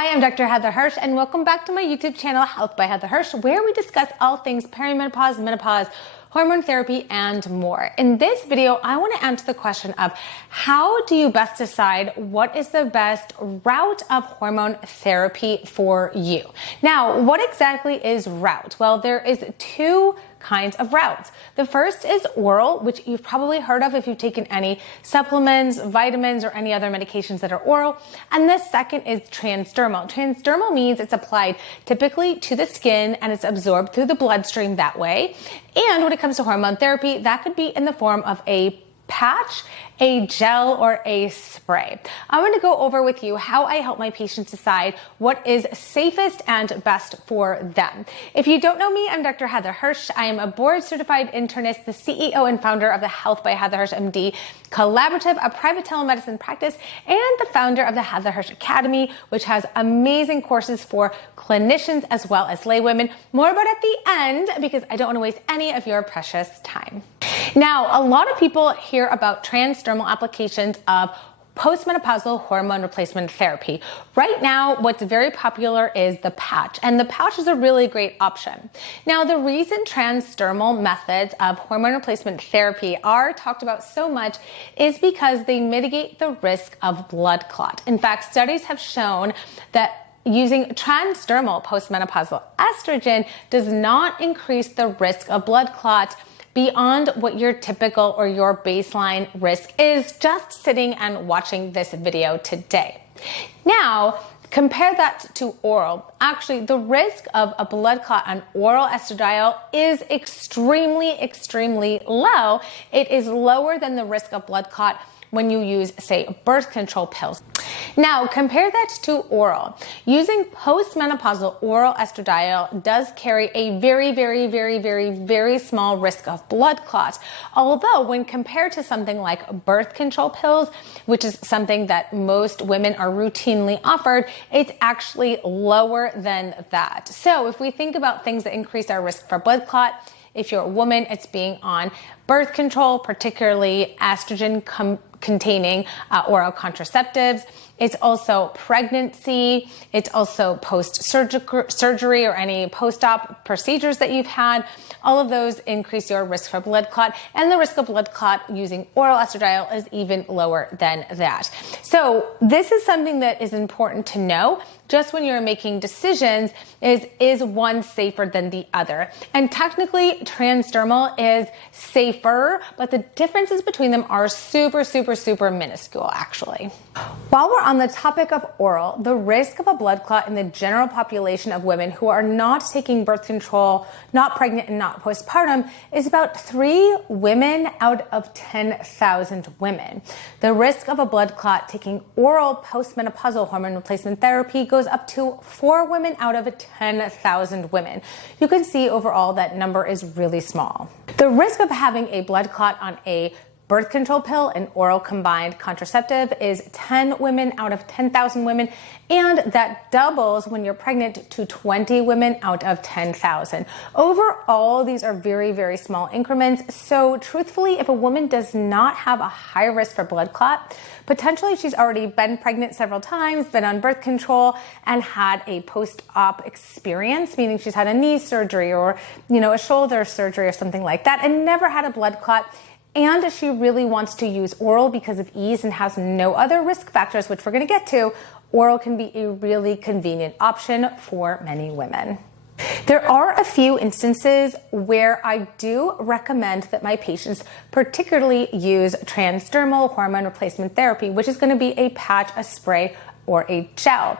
Hi, I'm Dr. Heather Hirsch, and welcome back to my YouTube channel, Health by Heather Hirsch, where we discuss all things perimenopause, menopause, hormone therapy, and more. In this video, I want to answer the question of how do you best decide what is the best route of hormone therapy for you? Now, what exactly is route? Well, there is two kinds of routes. The first is oral, which you've probably heard of if you've taken any supplements, vitamins, or any other medications that are oral. And the second is transdermal. Transdermal means it's applied typically to the skin and it's absorbed through the bloodstream that way. And when it comes to hormone therapy, that could be in the form of a patch, a gel, or a spray. I'm going to go over with you how I help my patients decide what is safest and best for them. If you don't know me, I'm Dr. Heather Hirsch. I am a board-certified internist, the CEO and founder of the Health by Heather Hirsch MD Collaborative, a private telemedicine practice, and the founder of the Heather Hirsch Academy, which has amazing courses for clinicians as well as laywomen. More about at the end, because I don't want to waste any of your precious time. Now, a lot of people hear about transdermal applications of postmenopausal hormone replacement therapy. Right now, what's very popular is the patch, and the patch is a really great option. Now, the reason transdermal methods of hormone replacement therapy are talked about so much is because they mitigate the risk of blood clot. In fact, studies have shown that using transdermal postmenopausal estrogen does not increase the risk of blood clot beyond what your typical or your baseline risk is just sitting and watching this video today. Now, compare that to oral. Actually, the risk of a blood clot on oral estradiol is extremely low. It is lower than the risk of blood clot when you use, say, birth control pills. Now, compare that to oral. Using postmenopausal oral estradiol does carry a very small risk of blood clot. Although, when compared to something like birth control pills, which is something that most women are routinely offered, it's actually lower than that. So, if we think about things that increase our risk for blood clot, if you're a woman, it's being on birth control, particularly estrogen-containing oral contraceptives. It's also pregnancy. It's also post-surgery or any post-op procedures that you've had. All of those increase your risk for blood clot, and the risk of blood clot using oral estradiol is even lower than that. So this is something that is important to know just when you're making decisions, is one safer than the other? And technically, transdermal is safer, but the differences between them are super minuscule, actually. While we're on the topic of oral, the risk of a blood clot in the general population of women who are not taking birth control, not pregnant, and not postpartum is about 3 women out of 10,000 women. The risk of a blood clot taking oral postmenopausal hormone replacement therapy goes up to 4 women out of 10,000 women. You can see overall that number is really small. The risk of having a blood clot on a birth control pill and oral combined contraceptive is 10 women out of 10,000 women, and that doubles when you're pregnant to 20 women out of 10,000. Overall, these are very small increments. So truthfully, if a woman does not have a high risk for blood clot, potentially she's already been pregnant several times, been on birth control, and had a post-op experience, meaning she's had a knee surgery or, a shoulder surgery or something like that, and never had a blood clot, and she really wants to use oral because of ease and has no other risk factors, which we're going to get to, oral can be a really convenient option for many women. There are a few instances where I do recommend that my patients particularly use transdermal hormone replacement therapy, which is going to be a patch, a spray, or a gel.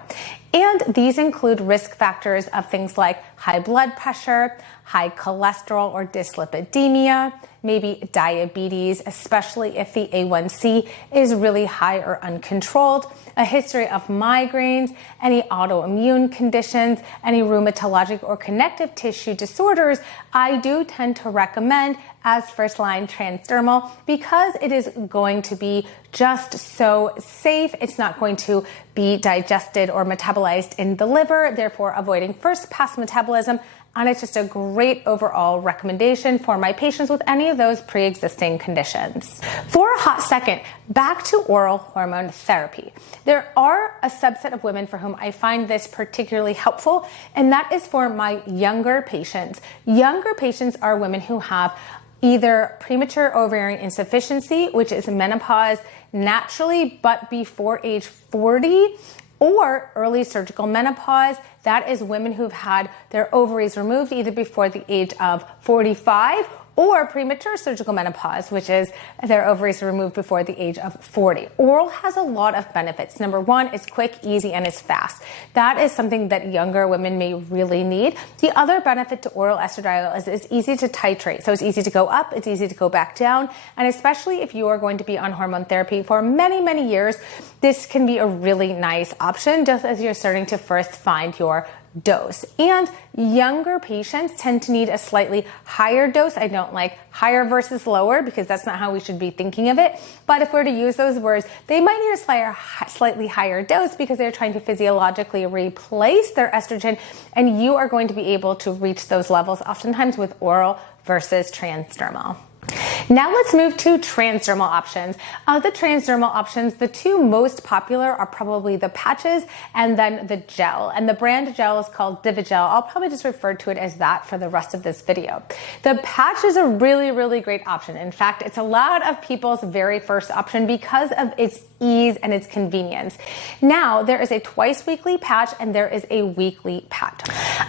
And these include risk factors of things like high blood pressure, high cholesterol or dyslipidemia, maybe diabetes, especially if the A1C is really high or uncontrolled, a history of migraines, any autoimmune conditions, any rheumatologic or connective tissue disorders. I do tend to recommend as first-line transdermal because it is going to be just so safe. It's not going to be digested or metabolized in the liver, therefore avoiding first-pass metabolism and it's just a great overall recommendation for my patients with any of those pre-existing conditions. For a hot second, back to oral hormone therapy. There are a subset of women for whom I find this particularly helpful, and that is for my younger patients. Younger patients are women who have either premature ovarian insufficiency, which is menopause naturally but before age 40, or early surgical menopause. That is women who've had their ovaries removed either before the age of 45, or premature surgical menopause, which is their ovaries removed before the age of 40. Oral has a lot of benefits. Number one, it's quick, easy, and it's fast. That is something that younger women may really need. The other benefit to oral estradiol is it's easy to titrate. So it's easy to go up, it's easy to go back down, and especially if you are going to be on hormone therapy for many, many years, this can be a really nice option just as you're starting to first find your dose. And younger patients tend to need a slightly higher dose. I don't like higher versus lower because that's not how we should be thinking of it. But if we're to use those words, they might need a slightly higher dose because they're trying to physiologically replace their estrogen, and you are going to be able to reach those levels oftentimes with oral versus transdermal. Now let's move to transdermal options. Of the transdermal options, the two most popular are probably the patches and then the gel. And the brand gel is called Divigel. I'll probably just refer to it as that for the rest of this video. The patch is a really, really great option. In fact, it's a lot of people's very first option because of its ease and its convenience. Now, there is a twice weekly patch and there is a weekly patch.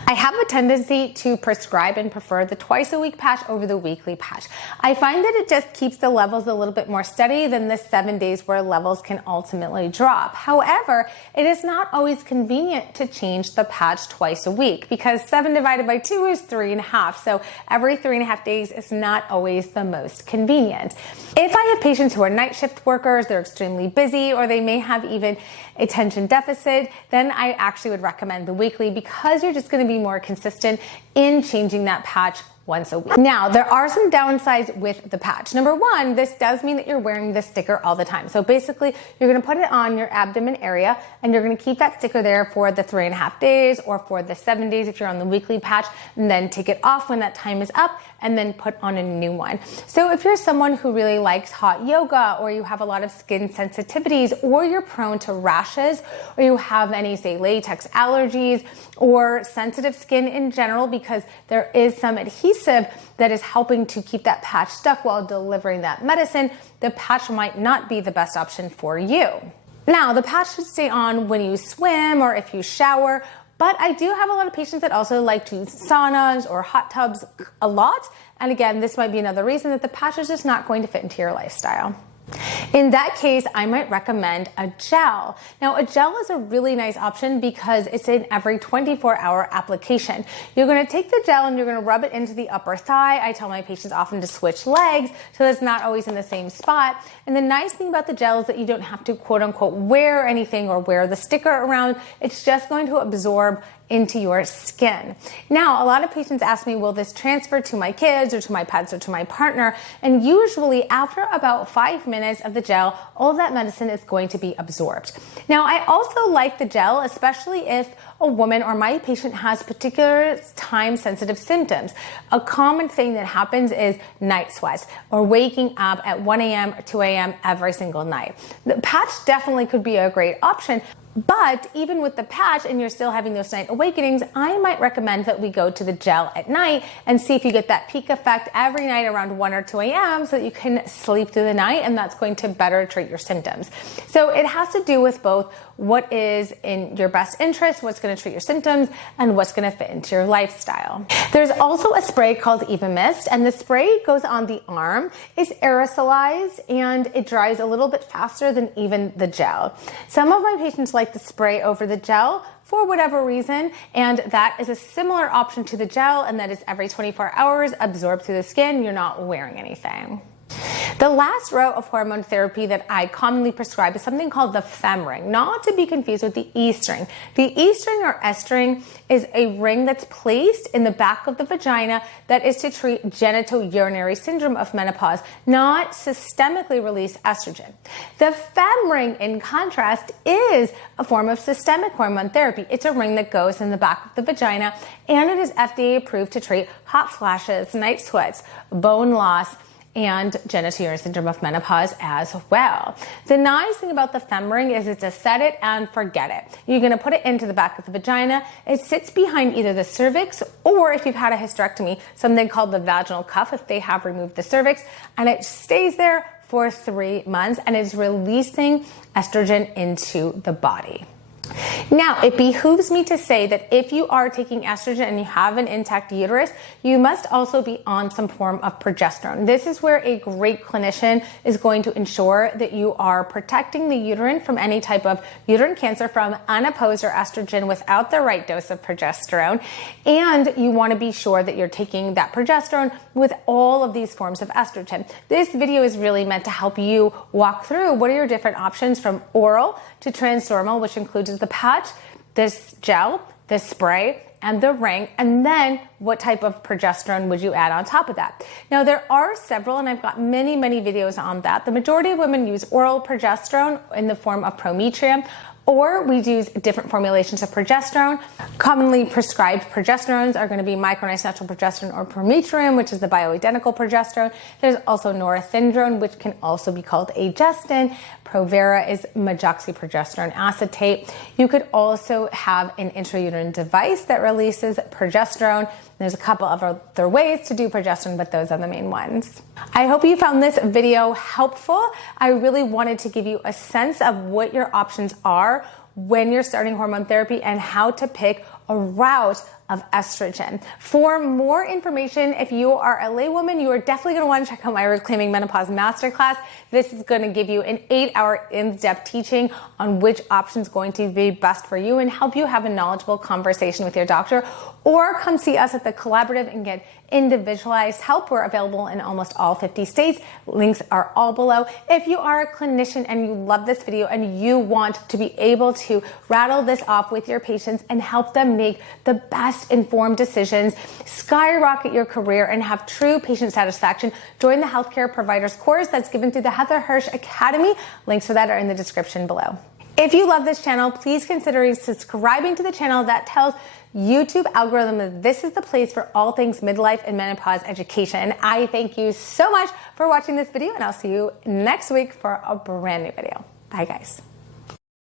I have a tendency to prescribe and prefer the twice a week patch over the weekly patch. I find that it just keeps the levels a little bit more steady than the 7 days where levels can ultimately drop. However, it is not always convenient to change the patch twice a week because 7 divided by 2 is 3.5. So every 3.5 days is not always the most convenient. If I have patients who are night shift workers, they're extremely busy, or they may have even attention deficit, then I actually would recommend the weekly because you're just going to be more consistent in changing that patch once a week. Now, there are some downsides with the patch. Number one, this does mean that you're wearing the sticker all the time. So basically, you're gonna put it on your abdomen area and you're gonna keep that sticker there for the 3.5 days or for the 7 days if you're on the weekly patch, and then take it off when that time is up and then put on a new one. So if you're someone who really likes hot yoga, or you have a lot of skin sensitivities, or you're prone to rashes, or you have any, say, latex allergies, or sensitive skin in general because there is some adhesive that is helping to keep that patch stuck while delivering that medicine, the patch might not be the best option for you. Now, the patch should stay on when you swim or if you shower, but I do have a lot of patients that also like to use saunas or hot tubs a lot. And again, this might be another reason that the patch is just not going to fit into your lifestyle. In that case, I might recommend a gel. Now, a gel is a really nice option because it's in every 24-hour application. You're going to take the gel and you're going to rub it into the upper thigh. I tell my patients often to switch legs so it's not always in the same spot. And the nice thing about the gel is that you don't have to quote unquote wear anything or wear the sticker around. It's just going to absorb into your skin. Now, a lot of patients ask me, will this transfer to my kids or to my pets or to my partner? And usually after about 5 minutes of the gel, all of that medicine is going to be absorbed. Now, I also like the gel, especially if a woman or my patient has particular time-sensitive symptoms. A common thing that happens is night sweats or waking up at 1 a.m. or 2 a.m. every single night. The patch definitely could be a great option. But even with the patch and you're still having those night awakenings, I might recommend that we go to the gel at night and see if you get that peak effect every night around 1 or 2 a.m. so that you can sleep through the night, and that's going to better treat your symptoms. So it has to do with both what is in your best interest, what's going to treat your symptoms, and what's going to fit into your lifestyle. There's also a spray called Eva Mist, and the spray goes on the arm. It's aerosolized and it dries a little bit faster than even the gel. Some of my patients like the spray over the gel for whatever reason, and that is a similar option to the gel, and that is every 24 hours absorbed through the skin. You're not wearing anything. The last row of hormone therapy that I commonly prescribe is something called the fem ring, not to be confused with the E string. The E string or S string is a ring that's placed in the back of the vagina that is to treat genitourinary syndrome of menopause, not systemically release estrogen. The fem ring, in contrast, is a form of systemic hormone therapy. It's a ring that goes in the back of the vagina, and it is FDA approved to treat hot flashes, night sweats, bone loss, and genitourinary syndrome of menopause as well. The nice thing about the fem ring is it's a set it and forget it. You're going to put it into the back of the vagina. It sits behind either the cervix, or if you've had a hysterectomy, something called the vaginal cuff if they have removed the cervix, and it stays there for 3 months and is releasing estrogen into the body. Now, it behooves me to say that if you are taking estrogen and you have an intact uterus, you must also be on some form of progesterone. This is where a great clinician is going to ensure that you are protecting the uterine from any type of uterine cancer from unopposed or estrogen without the right dose of progesterone. And you want to be sure that you're taking that progesterone with all of these forms of estrogen. This video is really meant to help you walk through what are your different options from oral to transdermal, which includes the patch, this gel, this spray, and the ring, and then what type of progesterone would you add on top of that? Now, there are several, and I've got many videos on that. The majority of women use oral progesterone in the form of Prometrium, or we use different formulations of progesterone. Commonly prescribed progesterones are going to be micronized natural progesterone or Prometrium, which is the bioidentical progesterone. There's also norethindrone, which can also be called agestin. Provera is medroxyprogesterone acetate. You could also have an intrauterine device that releases progesterone. There's a couple of other ways to do progesterone, but those are the main ones. I hope you found this video helpful. I really wanted to give you a sense of what your options are when you're starting hormone therapy and how to pick a route of estrogen. For more information, if you are a laywoman, you are definitely going to want to check out my Reclaiming Menopause Masterclass. This is going to give you an 8-hour in-depth teaching on which option is going to be best for you and help you have a knowledgeable conversation with your doctor, or come see us at the Collaborative and get individualized help. We're available in almost all 50 states. Links are all below. If you are a clinician and you love this video and you want to be able to rattle this off with your patients and help them make the best informed decisions, skyrocket your career, and have true patient satisfaction, join the Healthcare Providers course that's given through the Heather Hirsch Academy. Links for that are in the description below. If you love this channel, please consider subscribing to the channel. That tells YouTube algorithm that this is the place for all things midlife and menopause education. I thank you so much for watching this video, and I'll see you next week for a brand new video. Bye, guys.